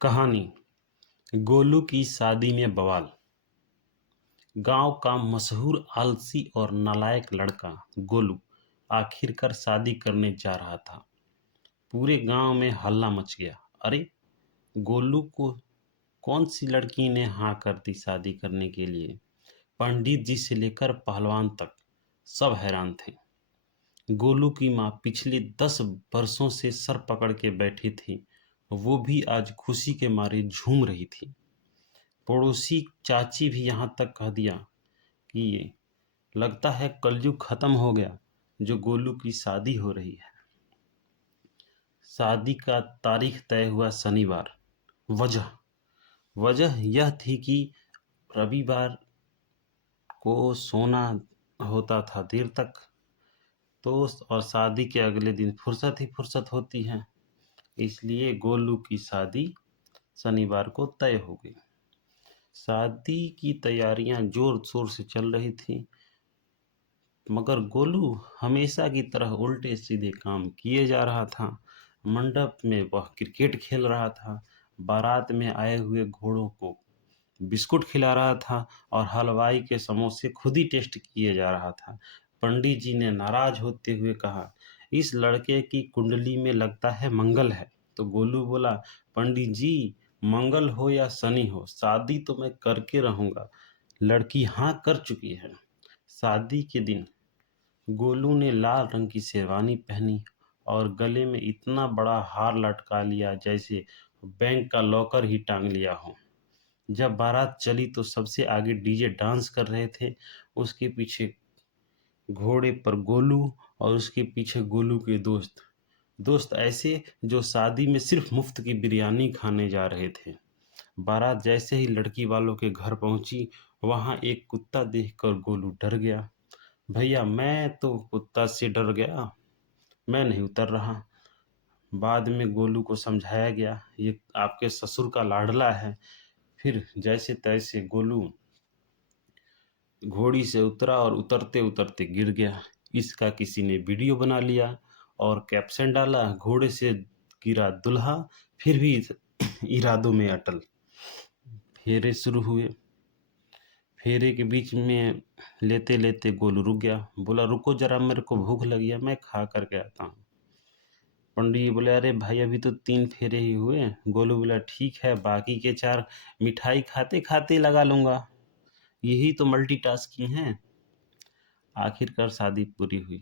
कहानी गोलू की शादी में बवाल। गांव का मशहूर आलसी और नालायक लड़का गोलू आखिरकार शादी करने जा रहा था। पूरे गांव में हल्ला मच गया। अरे, गोलू को कौन सी लड़की ने हाँ कर दी शादी करने के लिए? पंडित जी से लेकर पहलवान तक सब हैरान थे। गोलू की माँ पिछले 10 वर्षों से सर पकड़ के बैठी थी। वो भी आज खुशी के मारे झूम रही थी। पड़ोसी चाची भी यहाँ तक कह दिया कि ये लगता है कलयुग खत्म हो गया, जो गोलू की शादी हो रही है। शादी का तारीख तय हुआ शनिवार। वजह वजह यह थी कि रविवार को सोना होता था देर तक, तो और शादी के अगले दिन फुर्सत ही फुर्सत होती है। इसलिए गोलू की शादी शनिवार को तय हो गई। शादी की तैयारियां जोर शोर से चल रही थी, मगर गोलू हमेशा की तरह उल्टे सीधे काम किए जा रहा था। मंडप में वह क्रिकेट खेल रहा था, बारात में आए हुए घोड़ों को बिस्कुट खिला रहा था और हलवाई के समोसे खुद ही टेस्ट किए जा रहा था। पंडित जी ने नाराज होते हुए कहा, इस लड़के की कुंडली में लगता है मंगल है। तो गोलू बोला, पंडित जी, मंगल हो या शनि हो, शादी तो मैं करके रहूंगा। लड़की हाँ कर चुकी है। शादी के दिन गोलू ने लाल रंग की शेरवानी पहनी और गले में इतना बड़ा हार लटका लिया जैसे बैंक का लॉकर ही टांग लिया हो। जब बारात चली तो सबसे आगे डीजे डांस कर रहे थे। उसके पीछे घोड़े पर गोलू और उसके पीछे गोलू के दोस्त दोस्त ऐसे जो शादी में सिर्फ मुफ्त की बिरयानी खाने जा रहे थे। बारात जैसे ही लड़की वालों के घर पहुंची, वहां एक कुत्ता देखकर गोलू डर गया। भैया, मैं तो कुत्ता से डर गया, मैं नहीं उतर रहा। बाद में गोलू को समझाया गया, ये आपके ससुर का लाडला है। फिर जैसे तैसे गोलू घोड़ी से उतरा और उतरते उतरते गिर गया। इसका किसी ने वीडियो बना लिया और कैप्शन डाला, घोड़े से गिरा दुल्हा फिर भी इरादों में अटल। फेरे शुरू हुए। फेरे के बीच में लेते लेते गोलू रुक गया। बोला, रुको जरा, मेरे को भूख लगी है, मैं खा करके आता हूँ। पंडित जी बोले, अरे भाई, अभी तो 3 फेरे ही हुए। गोलू बोला, ठीक है, बाकी के 4 मिठाई खाते खाते लगा लूंगा। यही तो मल्टीटास्किंग है। आखिरकार शादी पूरी हुई।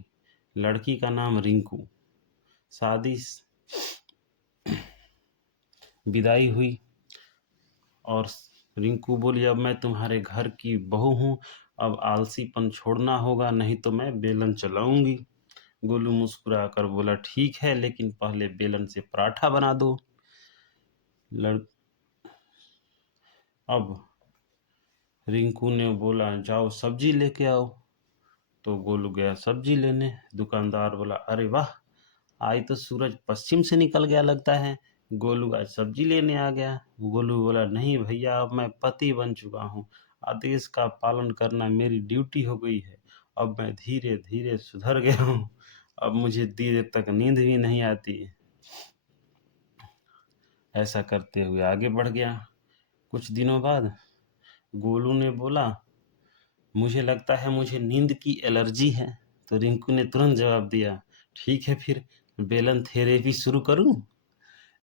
लड़की का नाम रिंकू। शादी विदाई हुई और रिंकू बोली, अब मैं तुम्हारे घर की बहू हूँ, अब आलसीपन छोड़ना होगा, नहीं तो मैं बेलन चलाऊंगी। गोलू मुस्कुरा कर बोला, ठीक है, लेकिन पहले बेलन से पराठा बना दो। लड़ अब रिंकू ने बोला, जाओ सब्जी लेके आओ। तो गोलू गया सब्जी लेने। दुकानदार बोला, अरे वाह, आज तो सूरज पश्चिम से निकल गया लगता है, गोलू आज सब्जी लेने आ गया। गोलू बोला, नहीं भैया, अब मैं पति बन चुका हूँ, आदेश का पालन करना मेरी ड्यूटी हो गई है। अब मैं धीरे धीरे सुधर गया हूँ, अब मुझे देर तक नींद भी नहीं आती। ऐसा करते हुए आगे बढ़ गया। कुछ दिनों बाद गोलू ने बोला, मुझे लगता है मुझे नींद की एलर्जी है। तो रिंकू ने तुरंत जवाब दिया, ठीक है, फिर बेलन थेरेपी शुरू करूं।